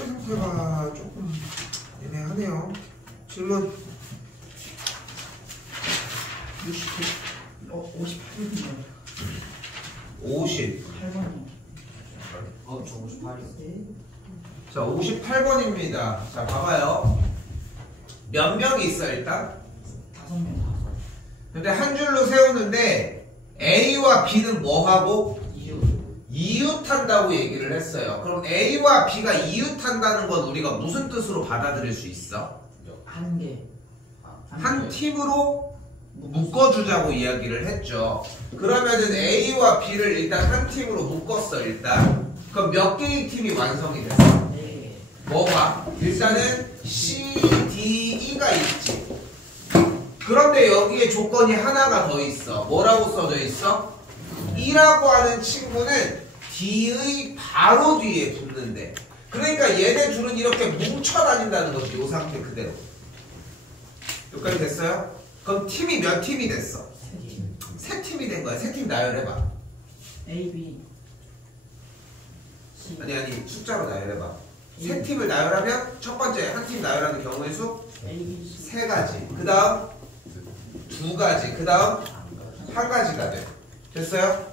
수치 상태가 조금 애매하네요. 질문 58이요. 50. 8번이요. 저 58이요. 자, 58번입니다. 자, 봐봐요. 몇 명이 있어, 일단? 5명. 근데 한 줄로 세우는데 A와 B는 뭐하고? 이웃한다고 얘기를 했어요. 그럼 A와 B가 이웃한다는 건 우리가 무슨 뜻으로 받아들일 수 있어? 한 개. 한 팀으로 묶어주자고 이야기를 했죠. 그러면은 A와 B를 일단 한 팀으로 묶었어, 일단. 그럼 몇 개의 팀이 완성이 됐어? 네. 뭐가? 일단은 C, D, E가 있지. 그런데 여기에 조건이 하나가 더 있어. 뭐라고 써져 있어? E라고 하는 친구는 D의 바로 뒤에 붙는데. 그러니까 얘네 둘은 이렇게 뭉쳐 다닌다는 거지. 이 상태 그대로. 여기까지 됐어요? 그럼 팀이 몇 팀이 됐어? 세 팀이 된 거야. 세 팀 나열해봐. A, B, C. 아니 숫자로 나열해봐. 세 팀을 나열하면 첫 번째 한 팀 나열하는 경우의 수 A, B, C. 세 가지. 그 다음 두 가지. 그 다음 한 가지가 돼. 됐어요?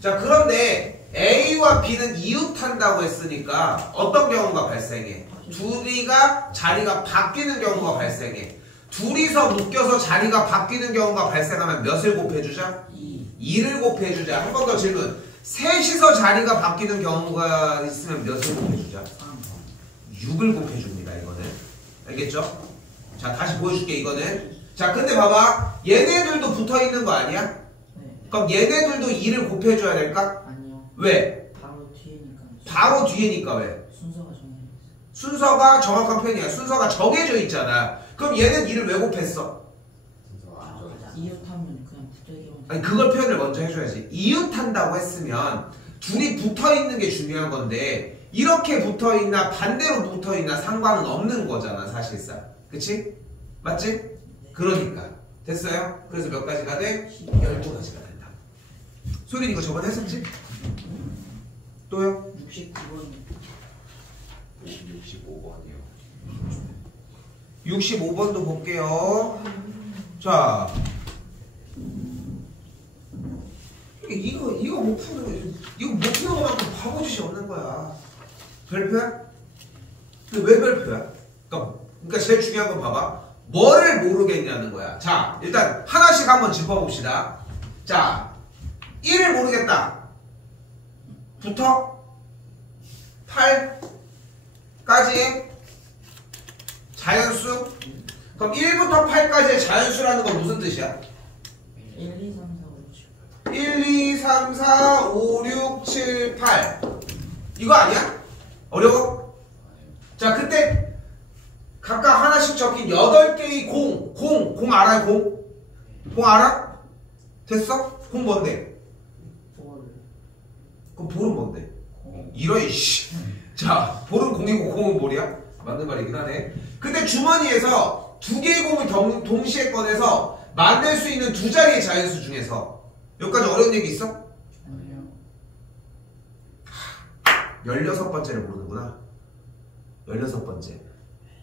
자, 그런데 A와 B는 이웃한다고 했으니까 어떤 경우가 발생해? 둘이가 자리가 바뀌는 경우가 발생해. 둘이서 묶여서 자리가 바뀌는 경우가 발생하면 몇을 곱해주자? 2를 곱해주자. 한 번 더 질문. 셋이서 자리가 바뀌는 경우가 있으면 몇을 곱해주자? 6을 곱해줍니다. 이거는. 알겠죠? 자, 다시 보여줄게. 이거는. 자, 근데 봐봐. 얘네들도 붙어있는 거 아니야? 네. 그럼 얘네들도 2를 곱해줘야 될까? 아니요. 왜? 바로 뒤에니까. 바로 뒤에니까 왜? 순서가 정해져 있어요. 순서가 정확한 편이야. 순서가 정해져 있잖아. 그럼 얘는 2를 왜 곱했어? 이웃하면 그냥 붙어있기만. 아니, 그걸 표현을 먼저 해줘야지. 이웃한다고 했으면 둘이 붙어있는 게 중요한 건데 이렇게 붙어있나 반대로 붙어있나 상관은 없는 거잖아, 사실상. 그치? 맞지? 그러니까. 됐어요? 그래서 몇 가지가 돼? 12가지가 된다. 소린 이거 저번에 했었지? 또요? 69번. 65번이요. 65번도 볼게요. 자, 이거 못 푸는 것만큼 바보짓이 없는 거야. 별표야? 근데 왜 별표야? 그러니까 제일 중요한 건 봐봐. 뭐를 모르겠냐는 거야. 자, 일단 하나씩 한번 짚어봅시다. 자, 1을 모르겠다. 부터 8까지의 자연수. 그럼 1부터 8까지의 자연수라는 건 무슨 뜻이야? 1, 2, 3, 4, 5, 6, 7. 1, 2, 3, 4, 5, 6, 7, 8. 이거 아니야? 어려워? 자, 그때 각각 하나씩 적힌 8개의 공 알아요? 공 알아? 됐어? 공 뭔데? 볼. 그럼 볼은 뭔데? 공. 이런 씨. 자, 볼은 공이고 공은 볼이야? 맞는 말이긴 하네. 근데 주머니에서 두 개의 공을 동시에 꺼내서 만들 수 있는 두 자리의 자연수 중에서 여기까지 어려운 얘기 있어? 아니요. 16번째를 모르는구나. 16번째.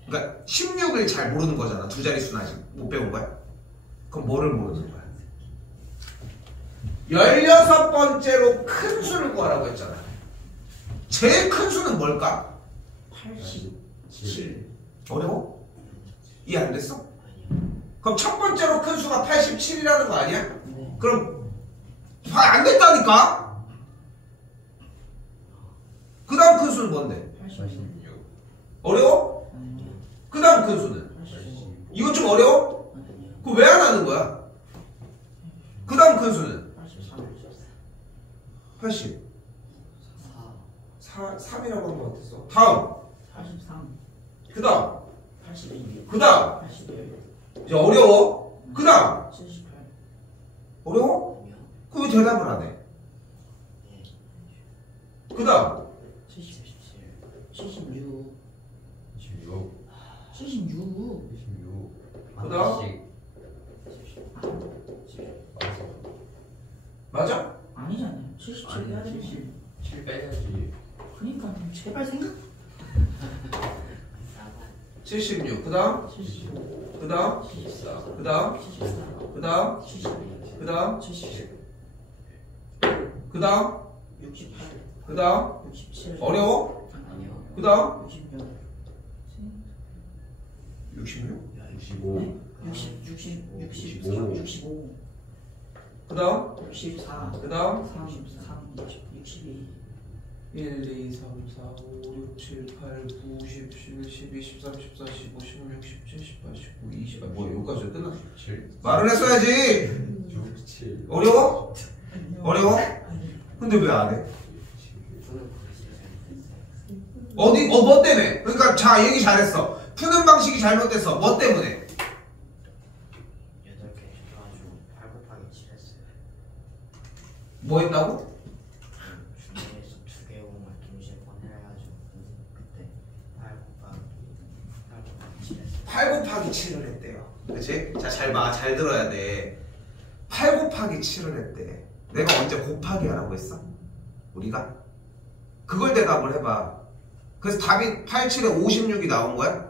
그러니까 16을 잘 모르는 거잖아. 두 자릿수는 아직 못 배운 거야. 그럼 뭐를 모르는 거야? 16번째로 큰 수를 구하라고 했잖아. 제일 큰 수는 뭘까? 87. 어려워? 이해 안 됐어? 그럼 첫 번째로 큰 수가 87이라는 거 아니야? 네. 그럼 안 됐다니까? 그 다음 큰 수는 뭔데? 86. 어려워? 아니요. 그 다음 큰 수는? 85. 이건 좀 어려워? 아니요. 그럼 왜 안 하는 거야? 그 다음 큰 수는? 83. 80. 4. 3이라고 한 거 같았어. 다음. 83. 그 다음. 82. 그 다음. 81. 이제 어려워? 그 다음. 78. 어려워? 그럼 왜 대답을 안 해? 그 다음. 77. 76. 26. 76. 26. 그다음? 맞아? 아니잖아요. 77 해야 되지. 7 빼야지. 그러니까 제발 생각. 76. 그 다음? 75 그 다음? 74 그 다음? 74 그 다음? 71 그 다음? 70 그 다음? 68 그 다음? 67 어려워? 아니요 그 다음? 66 66? 65 65 그 다음? 64 그 다음? 33 62 1, 2, 3, 4, 5, 6, 7, 8, 9, 10, 11, 12, 13, 14, 15, 16, 17, 18, 19, 20. 아, 뭐야, 여기까지 끝났어. 7 말을 했어야지. 6 7 어려워? 어려워? 근데 왜 안 해? 어디, 뭐 때문에? 그러니까, 자, 얘기 잘했어. 푸는 방식이 잘못됐어. 뭐 때문에? 8개 해가지고 8 곱하기 7 했어요. 뭐 했다고? 중간에서 2개 오면 동시에 꺼내가지고 그때 8 곱하기 7 했어요. 8 곱하기 7을 했대요. 그치? 자, 잘 봐. 잘 들어야 돼. 8 곱하기 7을 했대. 내가 언제 곱하기 하라고 했어? 우리가? 그걸 대답을 해봐. 그래서 답이 8, 7에 56이 나온 거야?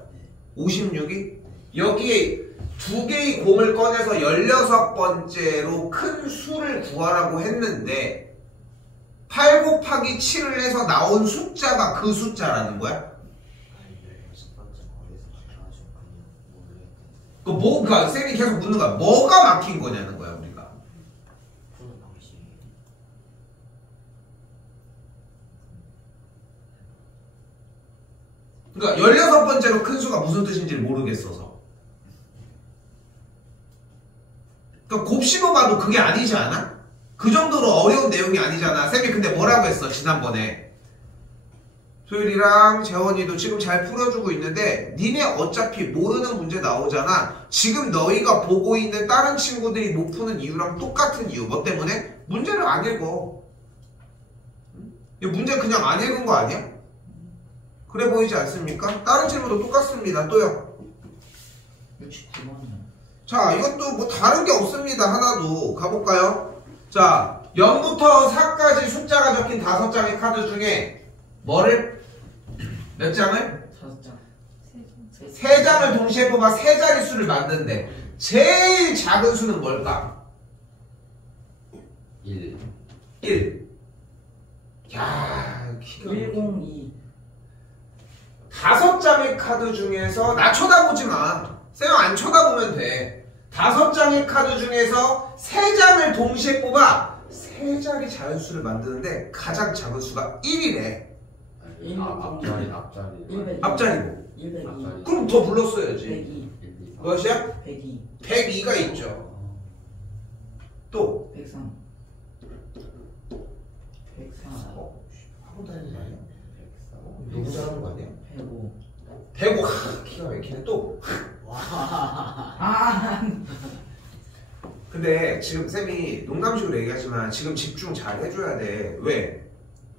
56이? 여기에 두 개의 공을 꺼내서 16번째로 큰 수를 구하라고 했는데 8 곱하기 7을 해서 나온 숫자가 그 숫자라는 거야? 아니 16번째 거기서 막혀가지고 그냥 모르겠고 그 뭐가 쌤이 계속 묻는 거야. 뭐가 막힌 거냐는 거야 우리가. 푸는 방식이 그러니까 16번째로 큰 수가 무슨 뜻인지를 모르겠어서. 그러니까 곱씹어봐도 그게 아니지 않아? 그 정도로 어려운 내용이 아니잖아. 쌤이 근데 뭐라고 했어 지난번에. 소율이랑 재원이도 지금 잘 풀어주고 있는데 니네 어차피 모르는 문제 나오잖아. 지금 너희가 보고 있는 다른 친구들이 못 푸는 이유랑 똑같은 이유. 뭐 때문에? 문제를 안 읽어. 이 문제 그냥 안 읽은 거 아니야? 그래 보이지 않습니까? 다른 친구도 똑같습니다. 또요. 69번이요 자, 이것도 뭐 다른 게 없습니다. 하나도. 가볼까요? 자, 0부터 4까지 숫자가 적힌 5장의 카드 중에 뭐를? 몇 장을? 5장 3장을 동시에 뽑아 3자릿수를 만든대. 제일 작은 수는 뭘까? 1 1. 야, 기가 막히네. 102 5장의 카드 중에서 나 쳐다보지 마. 쌤 안 쳐다보면 돼. 5장의 카드 중에서 3장을 동시에 뽑아 3자리 자연수를 만드는데 가장 작은 수가 1이래. 앞자리 앞자리고. 102 그럼 더 불렀어야지. 102 무엇이야? 102 102가 있죠. 또 103 104 하고 다니는 거 아니야? 너무 잘하는 거 아니야? 105 105. 기가 막히네. 또. 아 근데 지금 쌤이 농담식으로 얘기하지만 지금 집중 잘 해줘야 돼. 왜?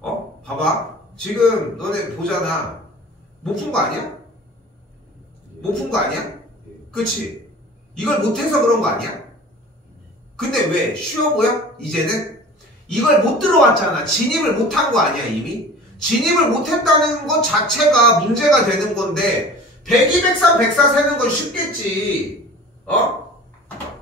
봐봐. 지금 너네 보잖아. 못 푼 거 아니야? 못 푼 거 아니야? 그치? 이걸 못해서 그런 거 아니야? 근데 왜? 쉬워 보여? 이제는? 이걸 못 들어왔잖아. 진입을 못한 거 아니야 이미? 진입을 못했다는 것 자체가 문제가 되는 건데 102, 103, 104 세는 건 쉽겠지.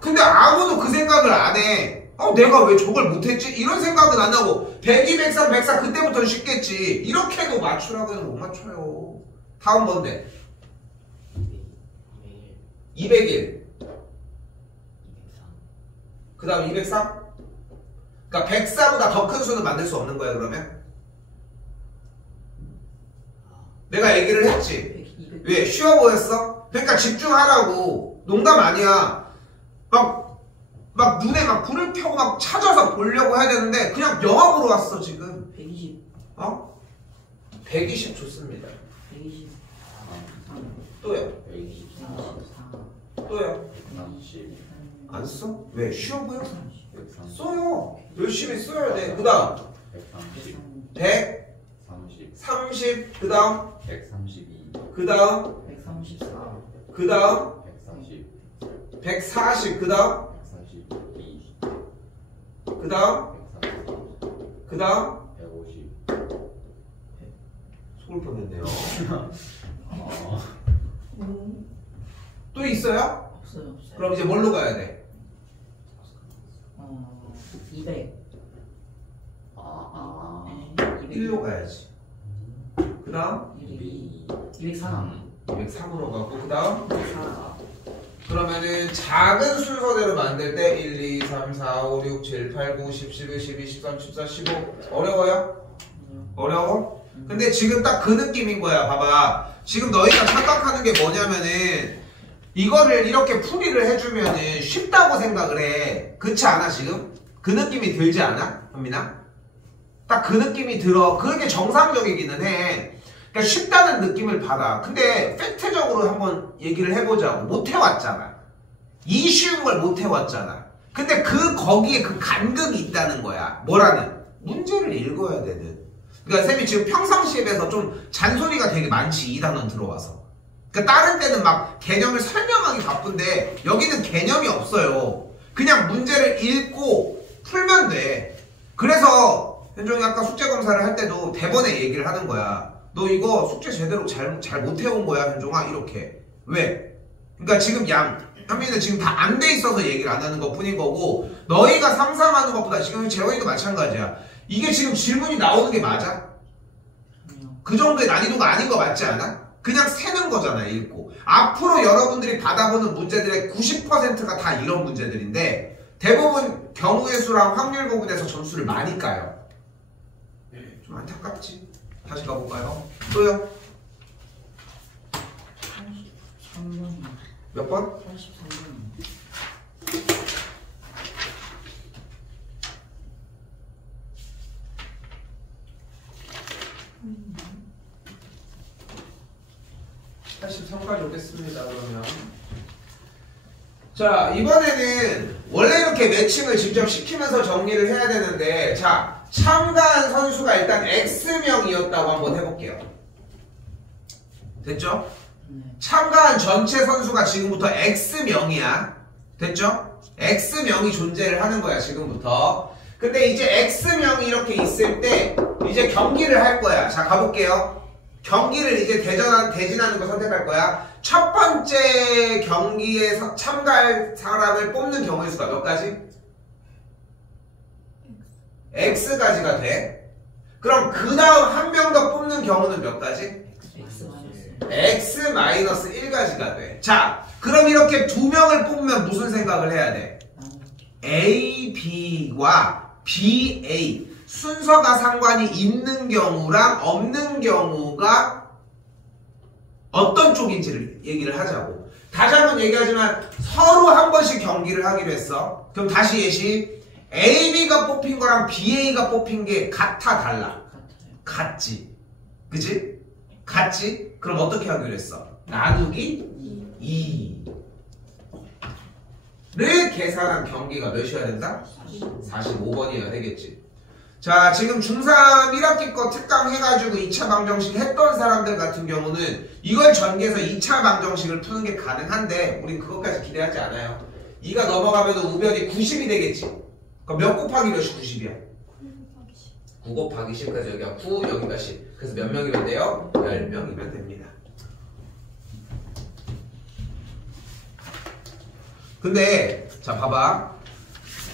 근데 아무도 그 생각을 안 해. 내가 왜 저걸 못했지? 이런 생각은 안 하고 102, 103, 104 그때부터는 쉽겠지. 이렇게도 맞추라고 해도 못 맞춰요. 다음 뭔데? 201. 203 그 다음 203? 그러니까 104보다 더 큰 수는 만들 수 없는 거야 그러면? 내가 얘기를 했지. 200 왜? 쉬워 보였어? 그러니까 집중하라고. 농담 아니야. 막 눈에 막 불을 켜고 막 찾아서 보려고 해야 되는데 그냥 영화 보러 왔어 지금. 120 120 좋습니다. 123 또요. 124 또요. 130 안 써? 왜? 쉬워 보여? 130 써요. 열심히 써야 돼. 그 다음 130 130. 그 다음 132 그 다음 134 그 다음 140 140. 그 다음 142 그 다음 143 그 다음 150 속을 뻔했네요. 어. 또 있어요? 없어요. 그럼 이제 뭘로 가야 돼? 200. 네, 1로 가야지. 그 다음 203. 203으로 가고 그 다음 4. 그러면은 작은 순서대로 만들 때 1, 2, 3, 4, 5, 6, 7, 8, 9, 10, 11, 12, 13, 14, 15 어려워요? 어려워? 근데 지금 딱 그 느낌인 거야. 봐봐. 지금 너희가 착각하는 게 뭐냐면은 이거를 이렇게 풀이를 해주면은 쉽다고 생각을 해. 그렇지 않아 지금? 그 느낌이 들지 않아? 현민아? 딱 그 느낌이 들어. 그게 정상적이기는 해. 그러니까 쉽다는 느낌을 받아. 근데 팩트적으로 한번 얘기를 해보자고. 못 해왔잖아. 이 쉬운 걸 못 해왔잖아. 근데 거기에 그 간극이 있다는 거야. 뭐라는? 문제를 읽어야 되는. 그러니까 쌤이 지금 평상시에 비해서 좀 잔소리가 되게 많지. 이 단원 들어와서. 그러니까 다른 때는 막 개념을 설명하기 바쁜데 여기는 개념이 없어요. 그냥 문제를 읽고 풀면 돼. 그래서 현종이 아까 숙제 검사를 할 때도 대본에 얘기를 하는 거야. 너 이거 숙제 제대로 잘 못 해온 거야, 현종아. 이렇게. 왜? 그러니까 지금 현민은 지금 다 안 돼 있어서 얘기를 안 하는 것 뿐인 거고 너희가 상상하는 것보다 지금 재원이도 마찬가지야. 이게 지금 질문이 나오는 게 맞아? 그 정도의 난이도가 아닌 거 맞지 않아? 그냥 세는 거잖아, 읽고. 앞으로 여러분들이 받아보는 문제들의 90%가 다 이런 문제들인데 대부분 경우의 수랑 확률 부분에서 점수를 많이 까요. 좀 안타깝지? 다시 가볼까요? 또요? 83번. 몇 번? 83번. 83까지 오겠습니다. 그러면 자, 이번에는 원래 이렇게 매칭을 직접 시키면서 정리를 해야 되는데 자, 참가한 선수가 일단 X명이었다고 한번 해볼게요. 됐죠? 네. 참가한 전체 선수가 지금부터 X명이야. 됐죠? X명이 존재를 하는 거야, 지금부터. 근데 이제 X명이 이렇게 있을 때 이제 경기를 할 거야. 자, 가볼게요. 경기를 이제 대진하는 거 선택할 거야. 첫 번째 경기에 참가할 사람을 뽑는 경우의 수가 몇 가지? X가지가 돼. 그럼 그 다음 한 명 더 뽑는 경우는 몇 가지? X-1가지가 돼. 자, 그럼 이렇게 두 명을 뽑으면 무슨 생각을 해야 돼? A, B와 B, A 순서가 상관이 있는 경우랑 없는 경우가 어떤 쪽인지를 얘기를 하자고. 다시 한번 얘기하지만 서로 한 번씩 경기를 하기로 했어. 그럼 다시 예시. A, B가 뽑힌 거랑 B, A가 뽑힌 게 같아, 달라? 같지. 그치? 같지? 그럼 어떻게 하기로 했어? 나누기 2를 계산한 경기가 몇이어야 된다? 45번이어야 되겠지. 자, 지금 중3 1학기 거 특강 해가지고 2차 방정식 했던 사람들 같은 경우는 이걸 전개해서 2차 방정식을 푸는 게 가능한데 우린 그것까지 기대하지 않아요. 2가 넘어가면 우변이 90이 되겠지. 그럼 몇 곱하기 몇이 90이야? 9 곱하기 10. 그래서 여기가 9, 여기가 10. 그래서 몇 명이면 돼요? 10명이면 됩니다. 근데 자, 봐봐.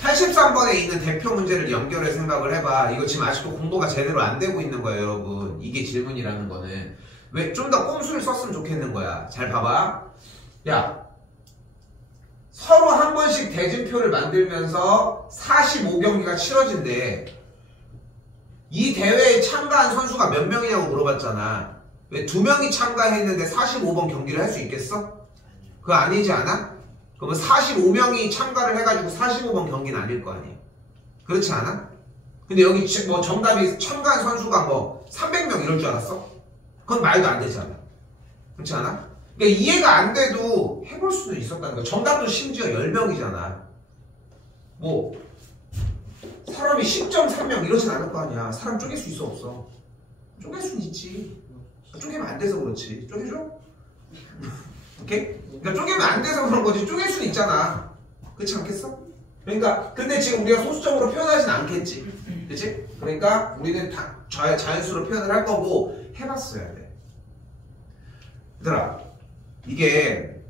83번에 있는 대표 문제를 연결해 생각을 해봐. 이거 지금 아직도 공부가 제대로 안 되고 있는 거예요, 여러분. 이게 질문이라는 거는. 왜 좀 더 꼼수를 썼으면 좋겠는 거야. 잘 봐봐. 야, 서로 한 번씩 대진표를 만들면서 45경기가 치러진대. 이 대회에 참가한 선수가 몇 명이냐고 물어봤잖아. 왜 2명이 참가했는데 45번 경기를 할 수 있겠어? 그거 아니지 않아? 그러면 45명이 참가를 해가지고 45번 경기는 아닐 거 아니에요. 그렇지 않아? 근데 여기 뭐 정답이 참가한 선수가 뭐 300명 이럴 줄 알았어? 그건 말도 안 되잖아. 그렇지 않아? 그러니까 이해가 안 돼도 해볼 수도 있었다는 거야. 정답도 심지어 10명이잖아. 뭐 사람이 10.3명 이러진 않을 거 아니야. 사람 쪼갤 수 있어, 없어? 쪼갤 수는 있지. 쪼개면 안 돼서 그렇지. 쪼개줘? 오케이? 그러니까 쪼개면 안 돼서 그런 거지. 쪼갤 수는 있잖아. 그렇지 않겠어? 그러니까 근데 지금 우리가 소수적으로 표현하진 않겠지. 그치? 그러니까 우리는 다 자연수로 표현을 할 거고 해봤어야 돼. 얘들아 이게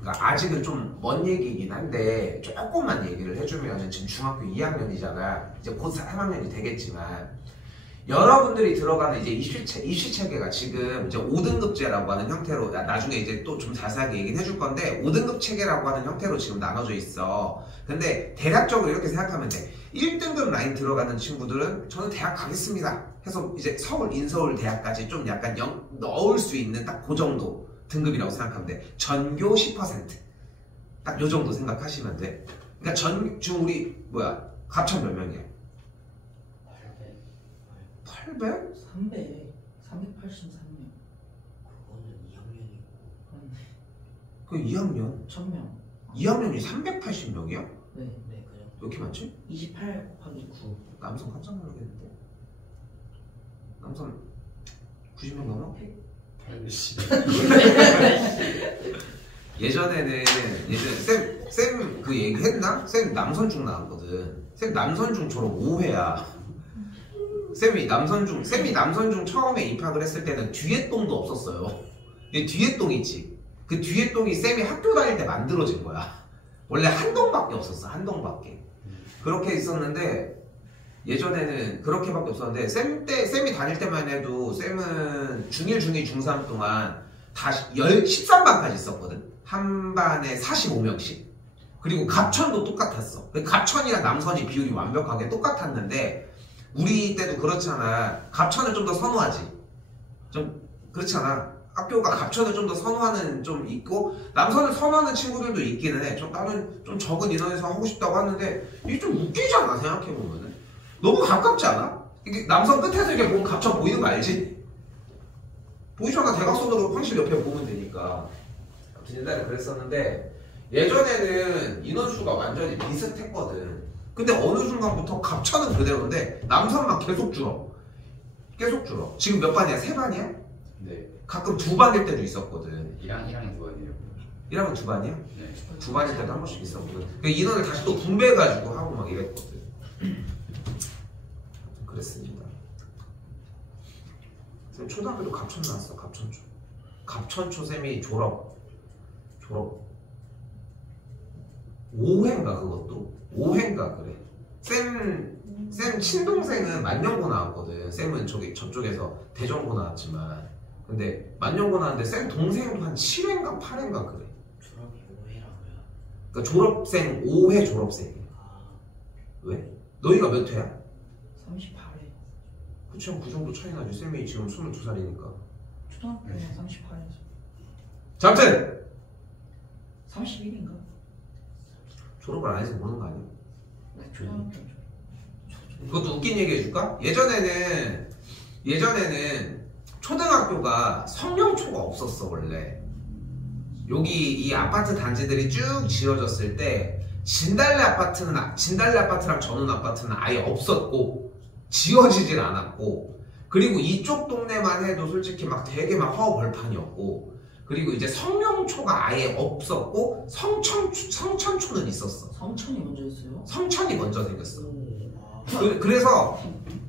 그러니까 아직은 좀 먼 얘기이긴 한데 조금만 얘기를 해주면 지금 중학교 2학년이잖아. 이제 곧 3학년이 되겠지만 여러분들이 들어가는 이제 입시 체계가 지금 이제 5등급제라고 하는 형태로 나중에 이제 또 좀 자세하게 얘기는 해줄 건데 5등급 체계라고 하는 형태로 지금 나눠져 있어. 근데 대략적으로 이렇게 생각하면 돼. 1등급 라인 들어가는 친구들은 저는 대학 가겠습니다 해서 이제 서울 인서울 대학까지 좀 약간 넣을 수 있는 딱 그 정도 등급이라고 생각하면 돼. 전교 10% 딱 요 정도 생각하시면 돼. 그러니까 지금 우리 갑천 몇 명이야? 800? 300 383명. 그거는 2학년이고. 그 2학년 1000명. 2학년이 380명이야? 네. 네, 그냥 왜 이렇게 많지? 28 곱하기 9. 남성 깜짝 놀라겠는데? 남성 90명 넘어? 80. 예전에 쌤 그 얘기 했나? 쌤 남선중 나왔거든. 쌤 남선중 졸업 5회야. 쌤이 남선중 처음에 입학을 했을 때는 뒤에 똥도 없었어요. 뒤에 똥 있지. 그 뒤에 똥이 쌤이 학교 다닐 때 만들어진 거야. 원래 한 동밖에 없었어. 한 동밖에. 그렇게 있었는데 예전에는 그렇게밖에 없었는데 쌤이 다닐 때만 해도 쌤은 중1, 중2, 중3 동안 다 13반까지 있었거든. 한 반에 45명씩. 그리고 갑천도 똑같았어. 갑천이랑 남선이 비율이 완벽하게 똑같았는데 우리 때도 그렇잖아. 갑천을 좀 더 선호하지. 좀 그렇잖아. 학교가 갑천을 좀 더 선호하는 좀 있고 남선을 선호하는 친구들도 있기는 해. 나는 좀 적은 인원에서 하고 싶다고 하는데 이게 좀 웃기잖아. 생각해보면은 너무 가깝지 않아? 이게 남선 끝에서 이렇게 보면 갑천 보이는 거 알지? 보이잖아. 대각선으로 황실 옆에 보면 되니까. 아무튼 옛날에 그랬었는데 예전에는 인원수가 완전히 비슷했거든. 근데 어느 순간부터 갑천은 그대로인데 남선만 계속 줄어. 지금 몇 반이야? 3반이야? 네. 가끔 2반일 때도 있었거든. 1학년 2반이에요. 1학년 2반이야? 네. 2반일 때도 한 번씩 있었거든. 그 인원을 다시 또 분배해가지고 하고 막 이랬거든. 그랬습니다. 쌤 초등학교도 갑천 나왔어. 갑천초 쌤이 졸업 5회인가 그것도? 5회인가 그래. 쌤 친동생은 만년고 나왔거든. 쌤은 저쪽에서 대전고 나왔지만 근데 만년고 나왔는데 쌤 동생도 한 7회인가 8회인가 그래. 졸업이 5회라고요? 그러니까 졸업생 5회 졸업생이야. 왜? 너희가 몇 회야? 38회. 그치 그 정도 차이 나지. 쌤이 지금 22살이니까. 초등학교는 38에서. 자, 아무튼 31인가? 졸업을 안 해서 모르는 거 아니야? 초등학교. 그것도 웃긴 얘기 해줄까? 예전에는 초등학교가 성령초가 없었어. 원래 여기 이 아파트 단지들이 쭉 지어졌을 때 진달래 아파트랑 전원 아파트는 아예 없었고 지어지질 않았고 그리고 이쪽 동네만 해도 솔직히 막 되게 막 허벌판이었고 그리고 이제 성령초가 아예 없었고 성천초는 있었어. 성천이 먼저였어요? 성천이 먼저 생겼어. 와.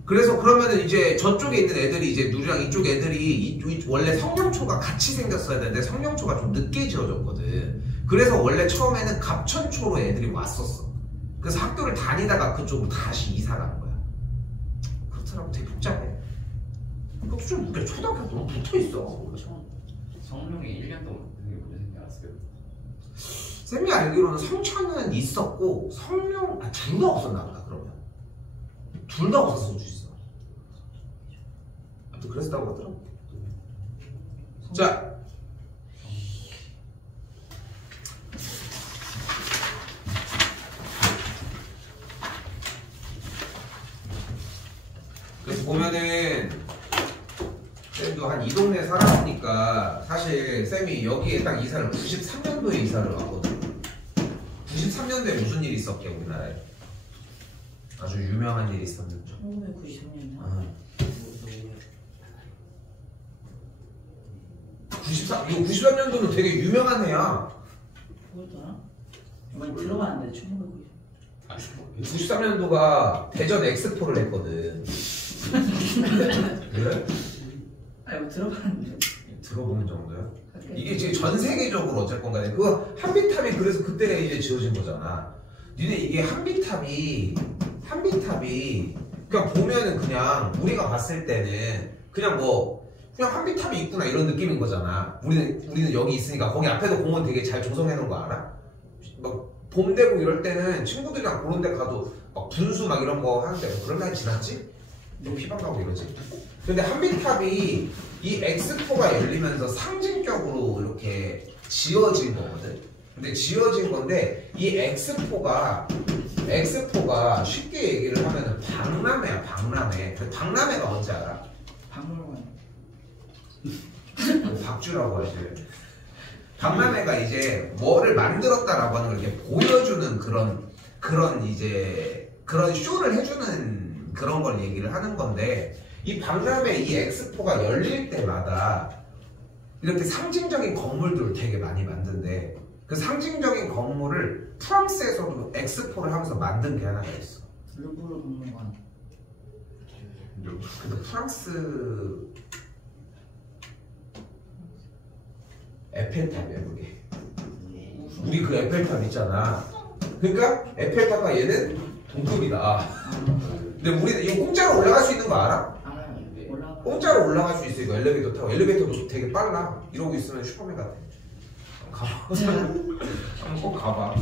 그래서 그러면은 이제 저쪽에 있는 애들이 이제 누리랑 이쪽 애들이 원래 성령초가 같이 생겼어야 되는데 성령초가 좀 늦게 지어졌거든. 그래서 원래 처음에는 갑천초로 애들이 왔었어. 그래서 학교를 다니다가 그쪽으로 다시 이사 간 거야. 그렇더라고. 되게 복잡해. 그것도 좀 웃겨. 초등학교 너무 붙어 있어. 성룡이 1년 동안 그게 무슨 알았어요? 쌤이 알기로는 성천은 있었고 성령 둘 다 없었나 보다. 그러면 둘 다 없었을 수 있어. 아무튼 그랬다고 하더라고. 자, 그래서 보면은 쌤도 한 이 동네 살았으니까 사실 쌤이 여기에 딱 이사를 93년도에 이사를 왔거든. 93년도에 무슨 일이 있었게 우리나라에? 아주 유명한 일이 있었는데 1993년이나? 93년도는 되게 유명한 해야. 뭐였더라? 많이 들어봤는데 1990. 93년도가 대전 엑스포를 했거든. 그래? 아니 뭐 들어봤는데. 들어보는 정도야? 이게 지금 전 세계적으로 어쨌건 간에 그거 한비탑이 그래서 그때 이제 지어진 거잖아. 니네 이게 한비탑이 그냥 보면은 그냥 우리가 봤을 때는 그냥 그냥 한비탑이 있구나 이런 느낌인 거잖아. 우리는 여기 있으니까 거기 앞에도 공원 되게 잘 조성해 놓은 거 알아? 막 봄 되고 이럴 때는 친구들이랑 그런 데 가도 막 분수 막 이런 거 하는데 그런 날 지났지? 좀 피방 가고 이러지. 근데 한비탑이 이 엑스포가 열리면서 상징적으로 이렇게 지어진 거거든. 근데 지어진 건데 이 엑스포가 쉽게 얘기를 하면은 박람회야, 박람회. 박람회가 뭔지 알아? 박물관. 박주라고 하지. 박람회가 이제 뭐를 만들었다라고 하는 걸 이렇게 보여주는 그런 쇼를 해주는 그런 걸 얘기를 하는 건데 이 박람회 이 엑스포가 열릴 때마다 이렇게 상징적인 건물들을 되게 많이 만든대. 그 상징적인 건물을 프랑스에서도 엑스포를 하면서 만든 게 하나가 있어. 루브르 박물관. 근데 프랑스 에펠탑이야 그게. 우리 그 에펠탑 있잖아. 그러니까 에펠탑과 얘는 동급이다. 근데 우리는 이거 공짜로 올라갈 수 있는 거 알아? 알아요. 올라가. 공짜로 올라갈 수 있어. 이거 엘리베이터 타고. 엘리베이터도 되게 빨라. 이러고 있으면 슈퍼맨 같아. 가봐. 한번 꼭 가봐.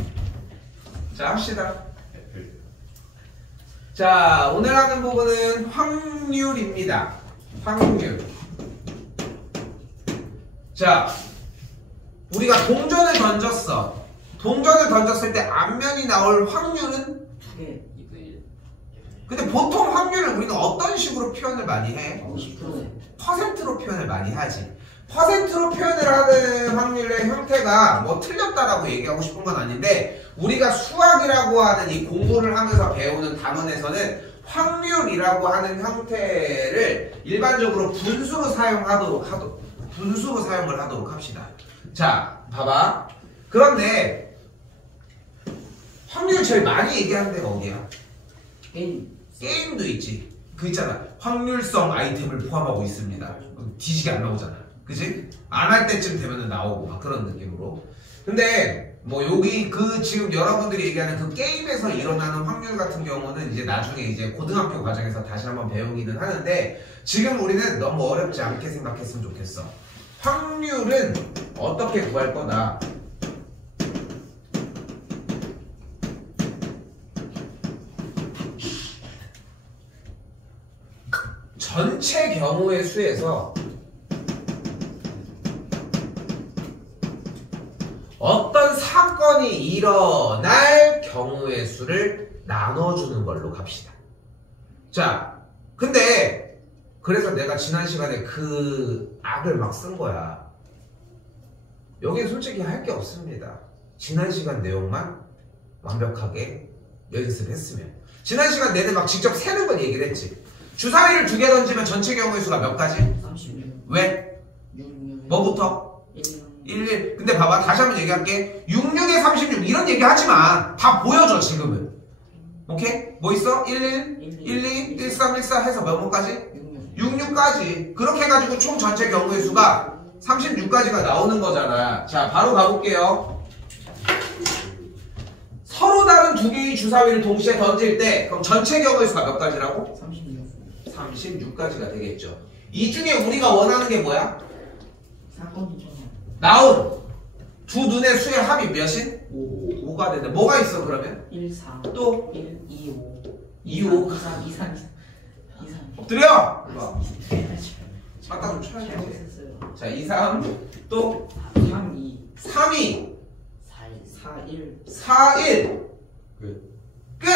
자, 합시다. 자, 오늘 하는 부분은 확률입니다. 확률. 자, 우리가 동전을 던졌어. 동전을 던졌을 때 앞면이 나올 확률은 2개. 2분의 1. 근데 보통 확률을 우리는 어떤 식으로 표현을 많이 해? 50%. 퍼센트로 표현을 많이 하지. 퍼센트로 표현을 하는 확률의 형태가 뭐 틀렸다라고 얘기하고 싶은 건 아닌데 우리가 수학이라고 하는 이 공부를 하면서 배우는 단원에서는 확률이라고 하는 형태를 일반적으로 분수로 사용을 하도록 합시다. 자, 봐봐. 그런데 확률 제일 많이 얘기하는 데가 어디야? 게임도 있지. 그 있잖아. 확률성 아이템을 포함하고 있습니다. 뒤지게 안 나오잖아. 그치? 안 할 때쯤 되면은 나오고 막 그런 느낌으로. 근데 뭐 여기 지금 여러분들이 얘기하는 그 게임에서 일어나는 확률 같은 경우는 이제 나중에 이제 고등학교 과정에서 다시 한번 배우기는 하는데 지금 우리는 너무 어렵지 않게 생각했으면 좋겠어. 확률은 어떻게 구할 거다? 전체 경우의 수에서 어떤 사건이 일어날 경우의 수를 나눠주는 걸로 갑시다. 자, 근데 그래서 내가 지난 시간에 그 악을 막 쓴 거야. 여기는 솔직히 할 게 없습니다. 지난 시간 내용만 완벽하게 연습했으면. 지난 시간 내내 막 직접 세는 걸 얘기를 했지. 주사위를 2개 던지면 전체 경우의 수가 몇 가지? 36. 왜? 66. 뭐부터? 1. 11. 근데 봐봐. 다시 한번 얘기할게. 66에 36 이런 얘기 하지 마. 다 보여줘 지금은. 오케이? 뭐 있어? 11, 12, 13, 14 해서 몇 번까지? 66까지. 그렇게 해가지고 총 전체 경우의 수가 36까지가 나오는 거잖아. 자, 바로 가볼게요. 서로 다른 2개의 주사위를 동시에 던질 때 그럼 전체 경우의 수가 몇 가지라고? 36. 36가지가 되겠죠. 이 중에 우리가 원하는 게 뭐야? 사건이죠. 나온 두 눈의 수의 합이 몇인? 5. 5가 되는데 뭐가 있어 그러면? 1, 4. 또? 1, 2, 5. 2, 5. 2, 3, 2, 3, 2, 3. 엎드려! 맞다 좀 쳐야지. 잘못했어요. 자, 2, 3. 또? 3, 2. 3, 2. 4, 1. 4, 1. 끝!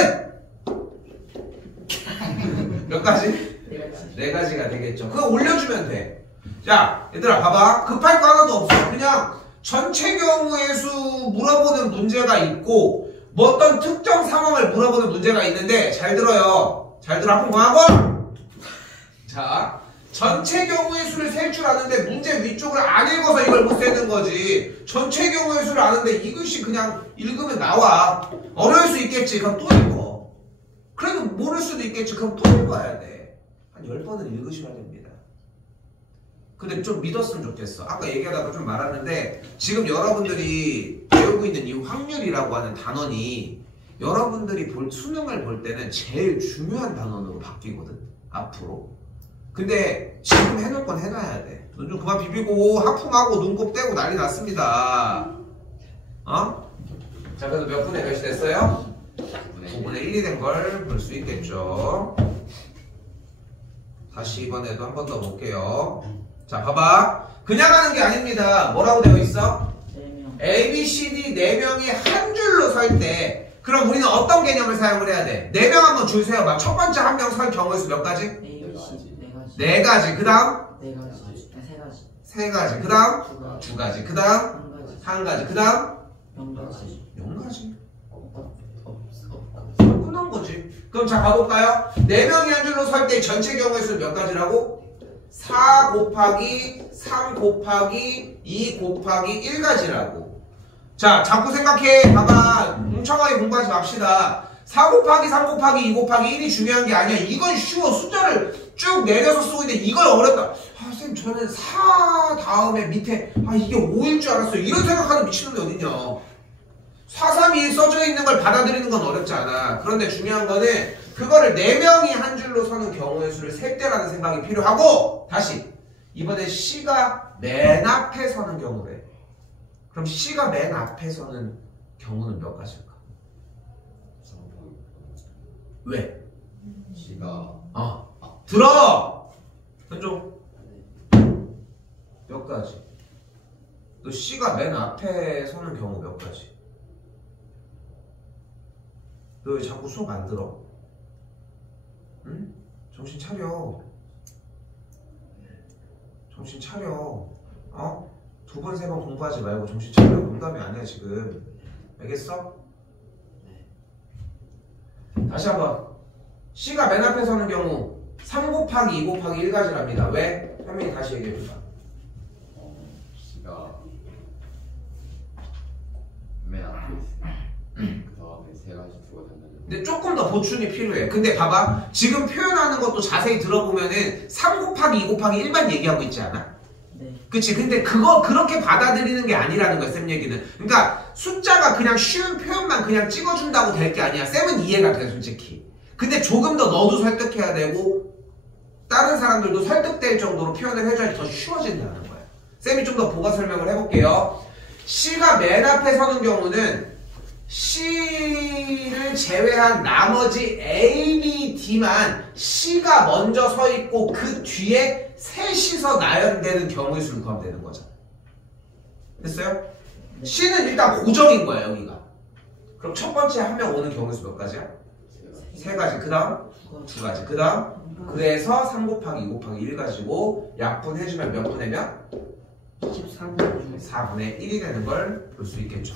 몇 가지? 4가지. 4가지가 되겠죠. 그거 올려주면 돼. 자, 얘들아 봐봐. 급할 거 하나도 없어. 그냥 전체 경우의 수 물어보는 문제가 있고 뭐 어떤 특정 상황을 물어보는 문제가 있는데 잘 들어요. 잘 들어. 학원 공학원. 자, 전체 경우의 수를 셀 줄 아는데 문제 위쪽을 안 읽어서 이걸 못 세는 거지. 전체 경우의 수를 아는데 이것이 그냥 읽으면 나와. 어려울 수 있겠지. 그럼 또 읽어. 그래도 모를 수도 있겠지. 그럼 또 읽어야 돼. 한 10번은 읽으셔야 됩니다. 근데 좀 믿었으면 좋겠어. 아까 얘기하다가 좀 말았는데 지금 여러분들이 배우고 있는 이 확률이라고 하는 단원이 여러분들이 수능을 볼 때는 제일 중요한 단원으로 바뀌거든. 앞으로. 근데 지금 해놓을 건 해놔야 돼. 눈 좀 그만 비비고 하품하고 눈곱 떼고 난리 났습니다. 어? 자, 그래서 몇 분의 몇이 됐어요? 9분의 1이 된 걸 볼 수 있겠죠. 다시 이번에도 한 번 더 볼게요. 자, 봐봐. 그냥 하는 게 아닙니다. 뭐라고 되어 있어? 4명. A, B, C, D 4명이 한 줄로 설 때 그럼 우리는 어떤 개념을 사용을 해야 돼? 4명 한번 줄 세워봐. 첫 번째 한 명 설 경우의 수 몇 가지? A, B, C 4가지. 4가지. 그 다음? 4가지. 3가지. 3가지. 그 다음? 2가지. 2가지. 그 다음? 1가지. 1가지. 그 다음? 0가지. 0가지. 없어. 끝난 거지. 그럼 자, 가볼까요? 4명이 한 줄로 설 때 전체 경우의 수는 몇 가지라고? 4 곱하기 3 곱하기 2 곱하기 1가지라고. 자, 자꾸 생각해. 봐봐. 뭉청하게 공부하지 맙시다. 4 곱하기 3 곱하기 2 곱하기 1이 중요한 게 아니야. 이건 쉬워. 숫자를 쭉 내려서 쓰고 있는데 이걸 어렵다. 아, 선생님 저는 4 다음에 밑에 이게 5일 줄 알았어요. 이런 생각하는 미친놈이 어딨냐. 4, 3, 2 써져 있는 걸 받아들이는 건 어렵지 않아. 그런데 중요한 거는 그거를 4명이 한 줄로 서는 경우의 수를 셀 때라는 생각이 필요하고, 다시 이번에 C가 맨 앞에 서는 경우래. 그럼 C가 맨 앞에 서는 경우는 몇 가지일까? 왜? C가 들어! 현종 몇 가지? 너 C가 맨 앞에 서는 경우 몇 가지? 너 왜 자꾸 수업 안 들어? 응? 정신 차려. 정신 차려. 어? 2번, 3번 공부하지 말고 정신 차려. 농담이 아니야 지금. 알겠어? 다시 한번. C가 맨 앞에 서는 경우 3 곱하기 2 곱하기 1가지랍니다. 왜? 현민이 다시 얘기해주자. C가 맨 앞에 있어요. 그 다음에 3가지 두가 된다는. 근데 조금 더 보충이 필요해. 근데 봐봐. 지금 표현하는 것도 자세히 들어보면은 3 곱하기 2 곱하기 1만 얘기하고 있지 않아? 네. 그치? 근데 그거 그렇게 받아들이는 게 아니라는 거야, 쌤 얘기는. 그러니까 숫자가 그냥 쉬운 표현만 그냥 찍어준다고 될 게 아니야. 쌤은 이해가 돼, 솔직히. 근데 조금 더 너도 설득해야 되고 다른 사람들도 설득될 정도로 표현을 해줘야지 더 쉬워진다는 거야. 쌤이 좀 더 보가 설명을 해볼게요. C가 맨 앞에 서는 경우는 C를 제외한 나머지 A, B, D만 C가 먼저 서 있고 그 뒤에 셋이서 나열되는 경우의 수를 구하면 되는 거잖아. 됐어요? C는 일단 고정인 거야, 여기가. 그럼 첫 번째 한 명 오는 경우의 수 몇 가지야? 3가지. 그 다음 2가지. 그 다음 그래서 3 곱하기 2 곱하기 1 가지고 약분해주면 몇 분의 몇? 14분. 4분의 1이 되는 걸 볼 수 있겠죠.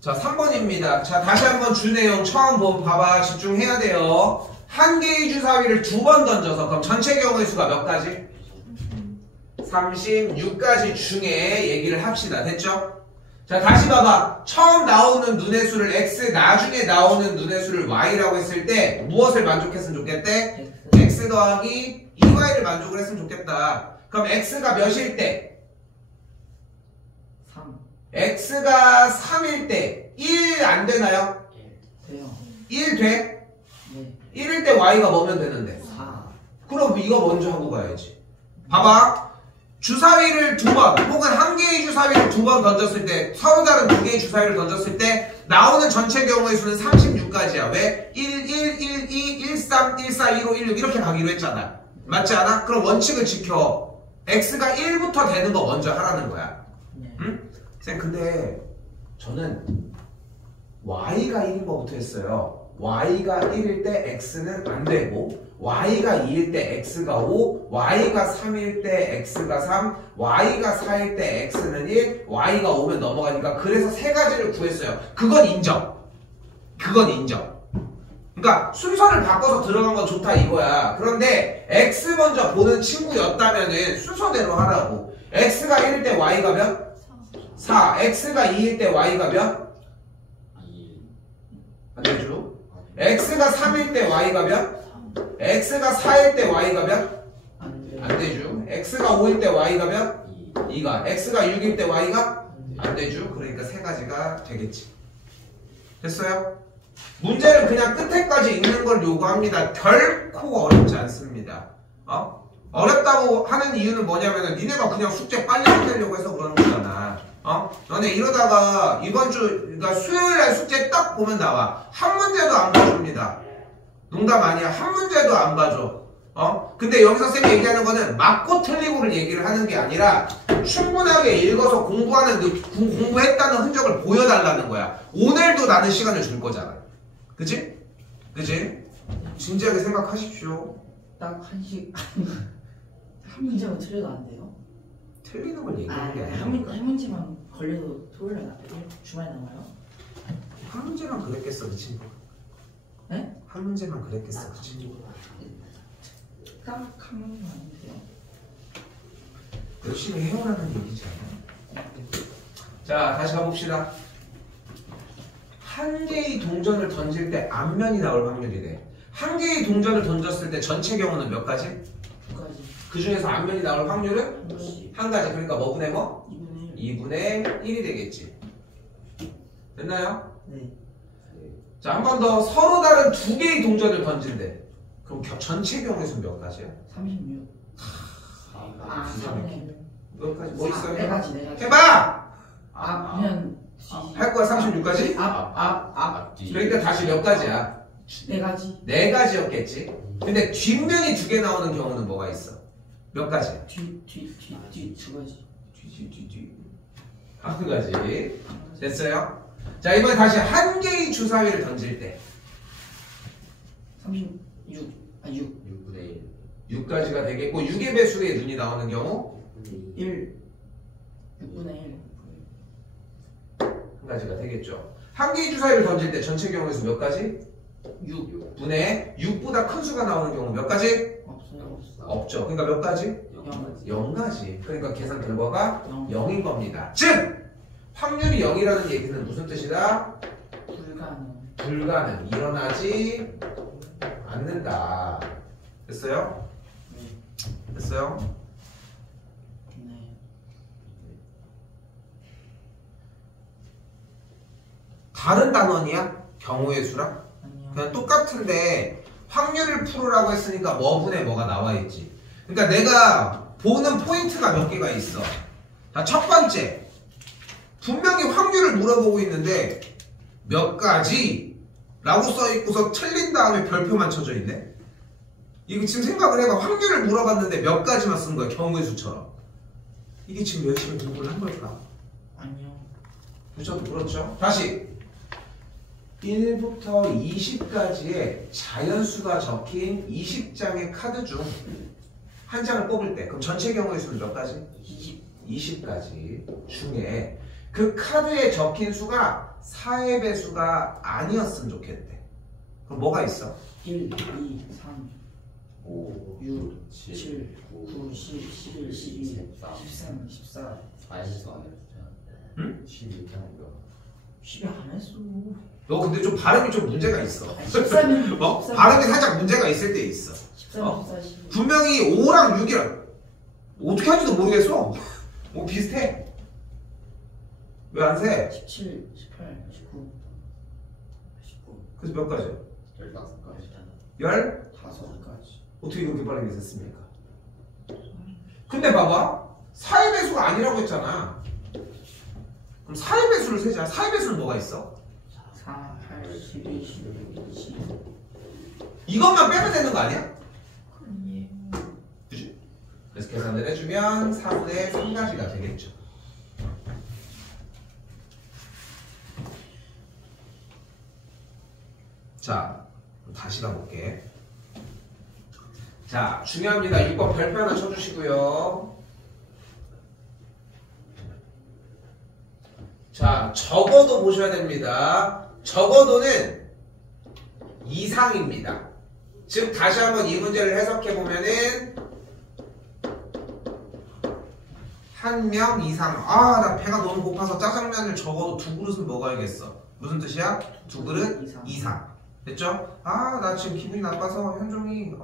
자, 3번입니다. 자, 다시 한번 주 내용 처음 봐봐. 집중해야 돼요. 한 개의 주사위를 2번 던져서 그럼 전체 경우의 수가 몇 가지? 36가지 중에 얘기를 합시다. 됐죠? 자, 다시 봐봐. 처음 나오는 눈의 수를 X, 나중에 나오는 눈의 수를 Y라고 했을 때 무엇을 만족했으면 좋겠대? X 더하기 2Y를 만족을 했으면 좋겠다. 그럼 X가 몇일 때? 3. X가 3일 때 1 안 되나요? 돼요. 1 돼? 네. 1일 때 Y가 뭐면 되는데? 4. 그럼 이거 먼저 하고 가야지. 봐봐. 주사위를 2번 혹은 한 개의 주사위를 2번 던졌을 때 서로 다른 2개의 주사위를 던졌을 때 나오는 전체 경우의 수는 36가지야. 왜? 1, 1, 1, 2, 1, 3, 1, 4, 1, 5, 1, 6 이렇게 가기로 했잖아. 맞지 않아? 그럼 원칙을 지켜. X가 1부터 되는 거 먼저 하라는 거야. 네. 응? 쌤 근데 저는 Y가 1인 거부터 했어요. Y가 1일 때 X는 안 되고 Y가 2일 때 X가 5, Y가 3일 때 X가 3, Y가 4일 때 X는 1, Y가 5면 넘어가니까 그래서 3가지를 구했어요. 그건 인정. 그건 인정. 그러니까 순서를 바꿔서 들어간 건 좋다 이거야. 그런데 X 먼저 보는 친구였다면은 순서대로 하라고. X가 1일 때 Y가 몇? 4. X가 2일 때 Y가 몇? 안 되죠? x가 3일 때 y가 몇? x가 4일 때 y가 몇? 안 돼요. 안 되죠. x가 5일 때 y가 몇? 2가. x가 6일 때 y가? 안 돼요. 안 되죠. 그러니까 세 가지가 되겠지. 됐어요? 문제를 그냥 끝에까지 읽는 걸 요구합니다. 결코 어렵지 않습니다. 어렵다고 하는 이유는 뭐냐면은 니네가 그냥 숙제 빨리 끝내려고 해서 그러는 거잖아. 너네 이러다가 이번 주, 그러니까 수요일날 숙제 딱 보면 나와. 한 문제도 안 봐줍니다. 농담 아니야. 한 문제도 안 봐줘. 근데 여기서 쌤이 얘기하는 거는 맞고 틀리고를 얘기를 하는 게 아니라 충분하게 읽어서 공부했다는 흔적을 보여달라는 거야. 오늘도 나는 시간을 줄 거잖아. 그치? 그치? 진지하게 생각하십시오. 딱 한 문제만 틀려도 안 돼요? 틀리는 걸 얘기하는 게 아니야. 한 문제만 걸려도 토요일에 주말에 나와요? 한 문제만 그랬겠어, 그 친구. 네? 한 문제만 그랬겠어, 그 친구. 딱 한 문제만 안 돼요? 열심히 해오라는 얘기잖아. 자, 다시 가봅시다. 한 개의 동전을 던질 때 앞면이 나올 확률이래. 한 개의 동전을 던졌을 때 전체 경우는 몇 가지? 2가지. 그 중에서 앞면이 나올 확률은? 한 가지. 한 가지. 그러니까 뭐 분의 뭐? 2분의 1. 2분의 1이 되겠지. 됐나요? 네. 자, 한 번 더. 서로 다른 두 개의 동전을 던진대. 그럼 전체 경우의 수는 몇 가지야? 36. 아, 4분의 몇 가지? 뭐 있어요? 4가지. 해봐! 앞면 할 거야, 36까지? 앞뒤. 그러니까 다시 몇 가지야? 4가지. 네 가지였겠지? 근데 뒷면이 두 개 나오는 경우는 뭐가 있어? 몇 가지야? 뒤 2가지. 뒤. 한 가지. 됐어요? 자, 이번에 다시 한 개의 주사위를 던질 때 36. 6. 6분의 1. 6가지가 되겠고 6의 배수의 눈이 나오는 경우 1. 6분의 1. 한 가지가 되겠죠. 한 개의 주사위를 던질 때 전체 경우의 수 몇 가지? 6. 분의 6보다 큰 수가 나오는 경우 몇 가지? 없어요. 없죠. 그러니까 몇 가지? 0가지. 그러니까 계산 결과가 0인 겁니다. 즉! 확률이 0이라는 얘기는 무슨 뜻이다? 불가능. 일어나지 않는다. 됐어요? 됐어요? 네. 다른 단원이야? 경우의 수랑? 아니요. 그냥 똑같은데 확률을 풀으라고 했으니까 뭐분의 뭐가 나와 있지. 그러니까 내가 보는 포인트가 몇 개가 있어. 자, 첫 번째. 분명히 확률을 물어보고 있는데 몇 가지? 라고 써있고서 틀린 다음에 별표만 쳐져 있네? 이거 지금 생각을 해봐. 확률을 물어봤는데 몇 가지만 쓴 거야. 경우의 수처럼. 이게 지금 열심히 공부를 한 걸까? 아니요. 그렇죠? 다시 1부터 20까지의 자연수가 적힌 20장의 카드 중 한 장을 뽑을 때 그럼 전체 경우의 수는 몇 가지? 20가지 중에 그 카드에 적힌 수가 4의 배수가 아니었으면 좋겠대. 그럼 뭐가 있어? 1, 2, 3, 5, 6, 7, 7, 9, 10, 11, 12, 13, 14. 40도 안 했잖아. 응? 12장인가? 10이 안 했어. 너 근데 좀 발음이 좀 문제가 있어. 13은 발음이 살짝 문제가 있을 때 있어. 13, 14, 12. 분명히 5랑 6이랑 어떻게 하는지도 모르겠어. 뭐 비슷해. 왜 안 세? 17, 18, 19. 그래서 몇 가지? 15가지. 5가지. 어떻게 그렇게 빠르게 셌습니까? 근데 봐봐. 4의 배수가 아니라고 했잖아. 그럼 4의 배수를 세자. 4의 배수는 뭐가 있어? 4, 8, 12, 12, 20. 이것만 빼면 되는 거 아니야? 아니에요. 그치? 그래서 계산을 해주면 4분의 3가지가 되겠죠. 자, 다시 가볼게. 자, 중요합니다. 6번 별표 하나 쳐주시고요. 자, 적어도 보셔야 됩니다. 적어도는 이상입니다. 즉, 다시 한번 이 문제를 해석해보면은 한 명 이상. 아, 나 배가 너무 고파서 짜장면을 적어도 2그릇은 먹어야겠어. 무슨 뜻이야? 두 그릇 이상. 됐죠? 아, 나 지금 기분이 나빠서 현종이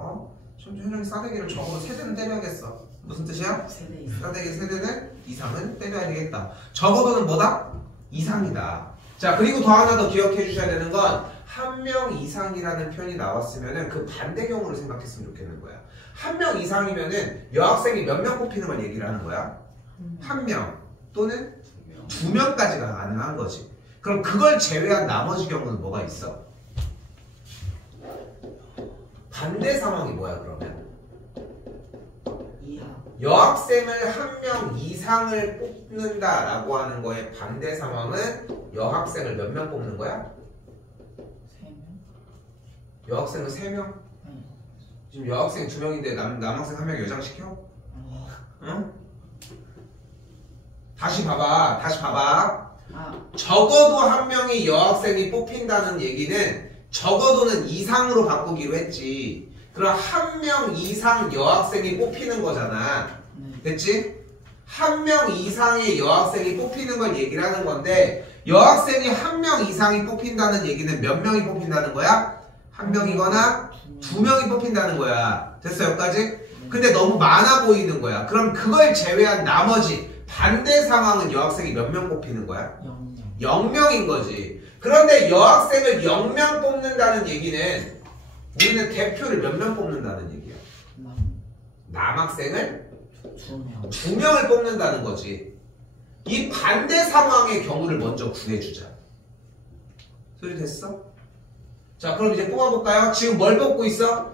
싸대기를 적어도 3대는 때려야겠어. 무슨 뜻이야? 싸대기 3대는 이상은 때려야 되겠다. 적어도는 뭐다? 이상이다. 자, 그리고 더 하나 더 기억해 주셔야 되는 건 한 명 이상이라는 표현이 나왔으면은 그 반대경우를 생각했으면 좋겠는 거야. 한 명 이상이면은 여학생이 몇 명 뽑히는 걸 얘기를 하는 거야? 한 명 또는 2명까지가 가능한 거지. 그럼 그걸 제외한 나머지 경우는 뭐가 있어? 반대 상황이 뭐야 그러면? 이하. 여학생을 한 명 이상을 뽑는다라고 하는 거의 반대 상황은 여학생을 몇 명 뽑는 거야? 3명? 여학생을 3명? 지금 여학생 2명인데 남학생 1명 여장시켜? 응? 다시 봐봐. 적어도 한 명이 여학생이 뽑힌다는 얘기는 적어도는 이상으로 바꾸기로 했지. 그럼 한 명 이상 여학생이 뽑히는 거잖아. 됐지? 한 명 이상의 여학생이 뽑히는 걸 얘기를 하는 건데 여학생이 한 명 이상이 뽑힌다는 얘기는 몇 명이 뽑힌다는 거야? 한 명이거나 2명이 뽑힌다는 거야. 됐어 여기까지? 근데 너무 많아 보이는 거야. 그럼 그걸 제외한 나머지 반대 상황은 여학생이 몇 명 뽑히는 거야? 0명인 거지. 그런데 여학생을 0명 뽑는다는 얘기는 우리는 대표를 몇 명 뽑는다는 얘기야. 남학생을 2명을 뽑는다는 거지. 이 반대 상황의 경우를 먼저 구해주자. 소리 됐어? 자, 그럼 이제 뽑아볼까요? 지금 뭘 뽑고 있어?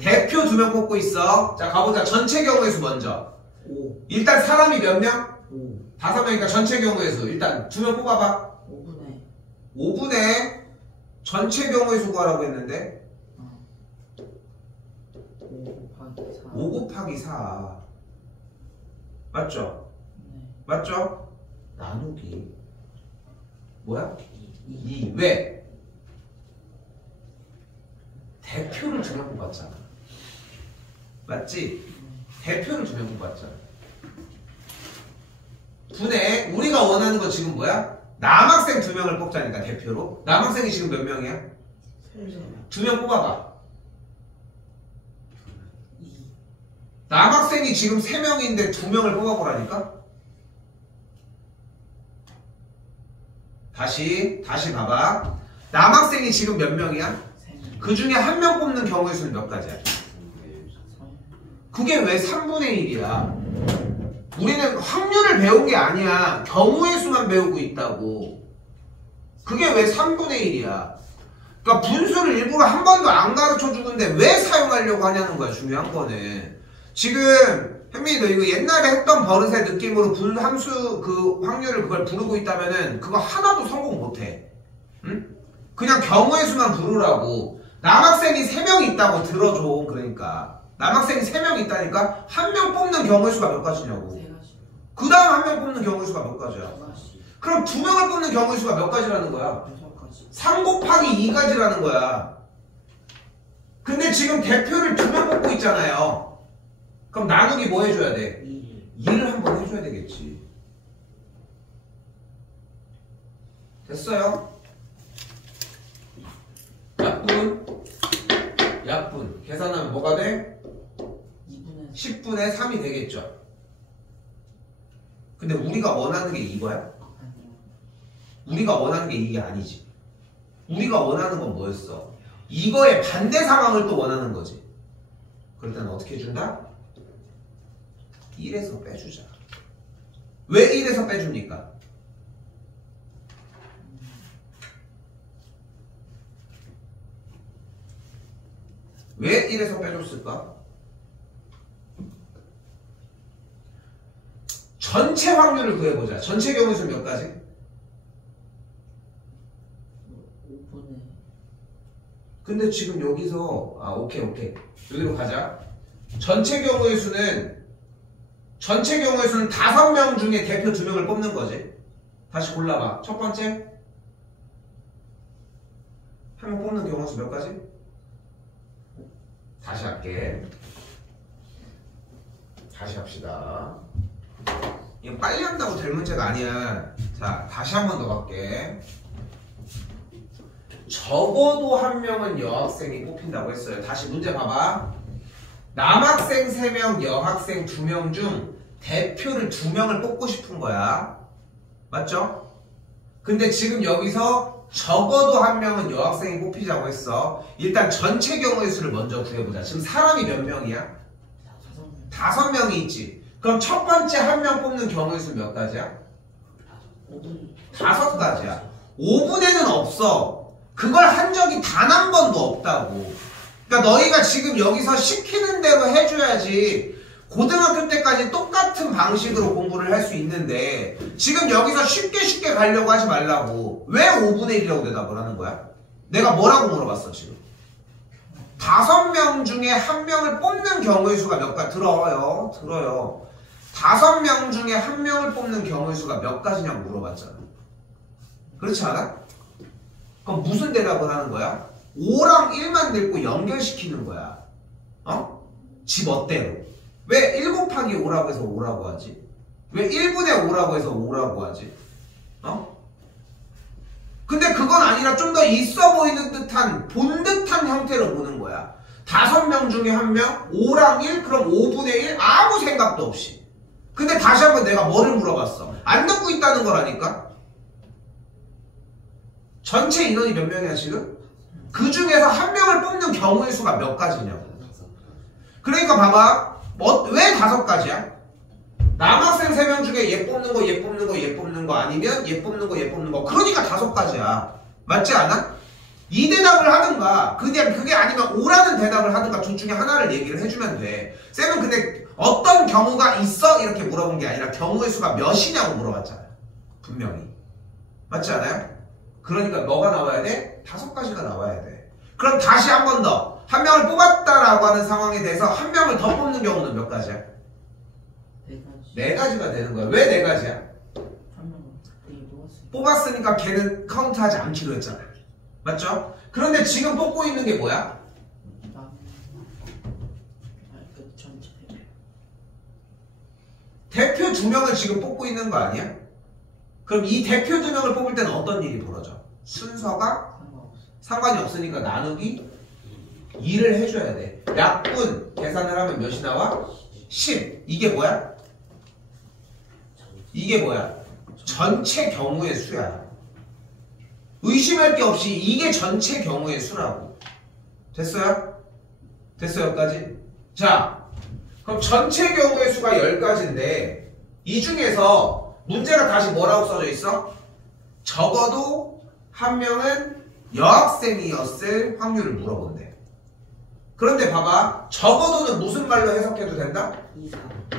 대표 2명 뽑고 있어. 자, 가보자. 전체 경우의 수 먼저. 5. 일단 사람이 몇 명? 5. 5명이니까 전체 경우의 수. 일단 2명 뽑아봐. 5분의 5분의 전체 경우의 수 구하라고 했는데 5 곱하기 4 맞죠? 네. 맞죠? 나누기 뭐야? 2 왜? 대표를 2명 뽑았잖아. 맞지? 대표를 2명 뽑았잖아. 분의 우리가 원하는 건 지금 뭐야? 남학생 2명을 뽑자니까 대표로. 남학생이 지금 몇 명이야? 2명 뽑아봐. 남학생이 지금 3명인데 2명을 뽑아보라니까? 다시 봐봐. 남학생이 지금 몇 명이야? 그 중에 1명 뽑는 경우의 수는 몇 가지야? 그게 왜 3분의 1이야? 우리는 확률을 배운 게 아니야. 경우의 수만 배우고 있다고. 그게 왜 3분의 1이야? 그러니까 분수를 일부러 한 번도 안 가르쳐 주는데 왜 사용하려고 하냐는 거야. 중요한 거는. 지금 현민이 너 이거 옛날에 했던 버릇의 느낌으로 분함수 그 확률을 그걸 부르고 있다면은 그거 하나도 성공 못해. 응? 그냥 경우의 수만 부르라고. 남학생이 3명 있다고 들어줘. 그러니까 남학생이 3명 있다니까 1명 뽑는 경우의 수가 몇 가지냐고. 그 다음 1명 뽑는 경우의 수가 몇 가지야? 그럼 2명을 뽑는 경우의 수가 몇 가지라는 거야? 3 곱하기 2가지라는 거야. 근데 지금 대표를 2명 뽑고 있잖아요. 그럼 나누기 뭐 해줘야 돼? 2를 한번 해줘야 되겠지. 됐어요? 약분 계산하면 뭐가 돼? 10분의 3이 되겠죠. 근데 우리가 원하는 게 이거야? 우리가 원하는 게 이게 아니지. 우리가 원하는 건 뭐였어? 이거의 반대 상황을 또 원하는 거지. 그럴 때는 어떻게 해준다? 1에서 빼주자. 왜 1에서 빼줍니까? 왜 1에서 빼줬을까? 전체 확률을 구해보자. 전체 경우의 수 몇 가지? 5분의. 근데 지금 여기서 오케이 여기로 가자. 전체 경우의 수는 5명 중에 대표 2명을 뽑는 거지. 다시 골라봐. 첫 번째 한 명 뽑는 경우의 수 몇 가지? 다시 할게. 다시 합시다. 이거 빨리 한다고 될 문제가 아니야. 자, 다시 한 번 더 갈게. 적어도 한 명은 여학생이 뽑힌다고 했어요. 다시 문제 봐봐. 남학생 3명, 여학생 2명 중 대표를 2명을 뽑고 싶은 거야. 맞죠? 근데 지금 여기서 적어도 한 명은 여학생이 뽑히자고 했어. 일단 전체 경우의 수를 먼저 구해보자. 지금 사람이 몇 명이야? 5명이 있지. 그럼 첫 번째 한 명 뽑는 경우의 수 몇 가지야? 5가지야. 5분에는 없어. 그걸 한 적이 단 한 번도 없다고. 그러니까 너희가 지금 여기서 시키는 대로 해줘야지 고등학교 때까지 똑같은 방식으로 공부를 할 수 있는데 지금 여기서 쉽게 가려고 하지 말라고. 왜 5분의 1이라고 대답을 하는 거야? 내가 뭐라고 물어봤어 지금? 5명 중에 1명을 뽑는 경우의 수가 몇 가지? 들어요. 5명 중에 1명을 뽑는 경우의 수가 몇 가지냐고 물어봤잖아. 그렇지 않아? 그럼 무슨 대답을 하는 거야? 5랑 1만 냈고 연결시키는 거야. 지 멋대로. 왜 1 곱하기 5라고 해서 5라고 하지? 왜 1분의 5라고 해서 5라고 하지? 근데 그건 아니라 좀 더 있어 보이는 듯한 본 듯한 형태로 보는 거야. 5명 중에 1명 5랑 1 그럼 5분의 1 아무 생각도 없이. 근데 다시 한번 내가 뭐를 물어봤어? 안 듣고 있다는 거라니까? 전체 인원이 몇 명이야 지금? 그 중에서 1명을 뽑는 경우의 수가 몇 가지냐고. 그러니까 봐봐. 왜 5가지야? 남학생 3명 중에 얘 뽑는 거, 얘 뽑는 거, 얘 뽑는 거 아니면 얘 뽑는 거, 얘 뽑는 거. 그러니까 5가지야. 맞지 않아? 이 대답을 하든가 그게 아니면 5라는 대답을 하든가 둘 중에 하나를 얘기를 해주면 돼. 쌤은 근데 어떤 경우가 있어? 이렇게 물어본 게 아니라 경우의 수가 몇이냐고 물어봤잖아요. 분명히. 맞지 않아요? 그러니까 뭐가 나와야 돼? 5가지가 나와야 돼. 그럼 다시 한 번 더. 1명을 뽑았다라고 하는 상황에 대해서 1명을 더 뽑는 경우는 몇 가지야? 4가지가 되는 거야. 왜 4가지야? 뽑았으니까 걔는 카운트하지 않기로 했잖아. 맞죠? 그런데 지금 뽑고 있는 게 뭐야? 대표 2명을 지금 뽑고 있는 거 아니야? 그럼 이 대표 2명을 뽑을 때는 어떤 일이 벌어져? 순서가 상관이 없으니까 나누기 2를 해줘야 돼. 약분 계산을 하면 몇이 나와? 10. 이게 뭐야? 이게 뭐야? 전체 경우의 수야. 의심할 게 없이 이게 전체 경우의 수라고. 됐어요? 됐어요 여기까지? 자, 그럼 전체 경우의 수가 10가지인데 이 중에서 문제가 다시 뭐라고 써져 있어? 적어도 1명은 여학생이었을 확률을 물어본대. 그런데 봐봐. 적어도는 무슨 말로 해석해도 된다?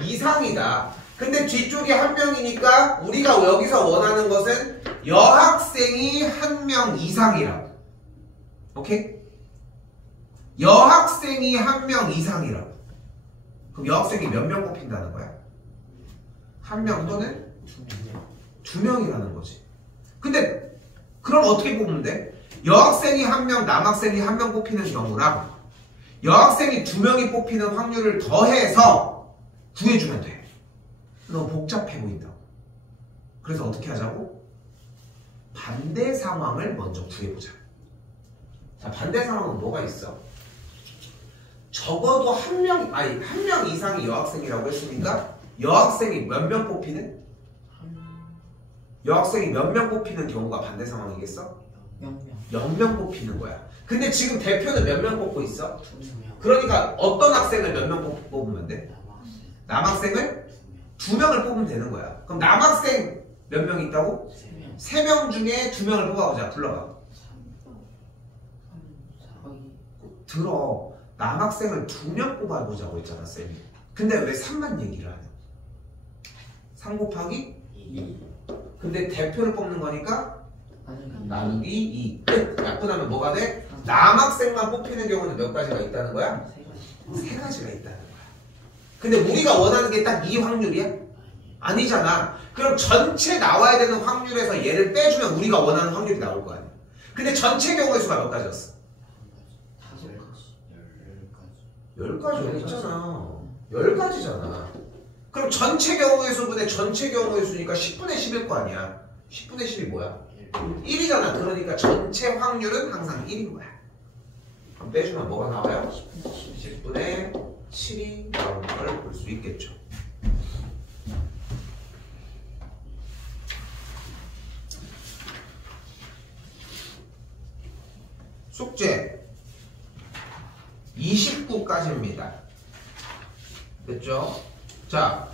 이상이다. 근데 뒤쪽에 1명이니까 우리가 여기서 원하는 것은 여학생이 1명 이상이라고. 오케이? 여학생이 1명 이상이라고. 그럼 여학생이 몇 명 뽑힌다는 거야? 1명 또는 2명이라는 거지. 근데 그럼 어떻게 뽑으면 돼? 여학생이 1명, 남학생이 1명 뽑히는 경우랑 여학생이 2명이 뽑히는 확률을 더해서 구해주면 돼. 너무 복잡해 보인다고. 그래서 어떻게 하자고? 반대 상황을 먼저 구해보자. 자, 반대 상황은 뭐가 있어? 적어도 1명 이상이 여학생이라고 했으니까 여학생이 몇 명 뽑히는? 여학생이 몇 명 뽑히는 경우가 반대 상황이겠어? 0명 뽑히는 거야. 근데 지금 대표는 몇 명 뽑고 있어? 2명. 그러니까 어떤 학생을 몇 명 뽑으면 돼? 남학생을 2명을 뽑으면 되는 거야. 그럼 남학생 몇 명 있다고? 3명. 3명 중에 2명을 뽑아보자. 불러봐. 들어. 남학생을 2명 뽑아보자고 했잖아 쌤이. 근데 왜 3만 얘기를 하냐? 3 곱하기 2. 근데 대표를 뽑는 거니까 나누기 2. 끝. 약분하면 뭐가 돼? 남학생만 뽑히는 경우는 몇 가지가 있다는 거야? 3가지가 있다는 거야. 근데 우리가 원하는 게 딱 이 확률이야? 아니잖아. 그럼 전체 나와야 되는 확률에서 얘를 빼주면 우리가 원하는 확률이 나올 거 아니야. 근데 전체 경우의 수가 몇 가지였어? 10가지 여기 있잖아. 10가지잖아. 그럼 전체 경우의 수분의 전체 경우의 수니까 10분의 10일 거 아니야. 10분의 10이 뭐야? 1이잖아. 그러니까 전체 확률은 항상 1인 거야. 그럼 빼주면 뭐가 나와요? 10분의 7이 나오는 걸 볼 수 있겠죠. 숙제 29까지입니다. 됐죠? 자,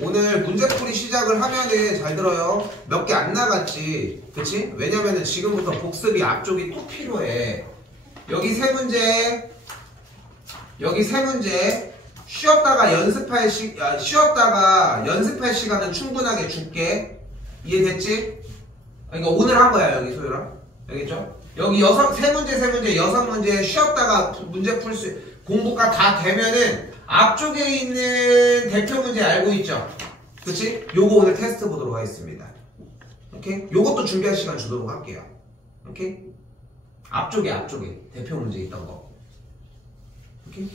오늘 문제풀이 시작을 하면은 잘 들어요. 몇 개 안 나갔지. 그치? 왜냐면은 지금부터 복습이 앞쪽이 또 필요해. 여기 세 문제 쉬었다가 연습할 시간은 충분하게 줄게. 이해됐지? 그러니까 오늘 한 거야, 여기 소율아. 알겠죠? 여기 세 문제, 6문제 쉬었다가 문제 풀 수, 공부가 다 되면은 앞쪽에 있는 대표 문제 알고 있죠? 그치? 요거 오늘 테스트 보도록 하겠습니다. 오케이? 요것도 준비할 시간 주도록 할게요. 오케이? 앞쪽에 대표 문제 있던 거. 오케이?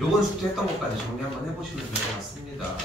요번 숙제 했던 것까지 정리 한번 해보시면 될 것 같습니다.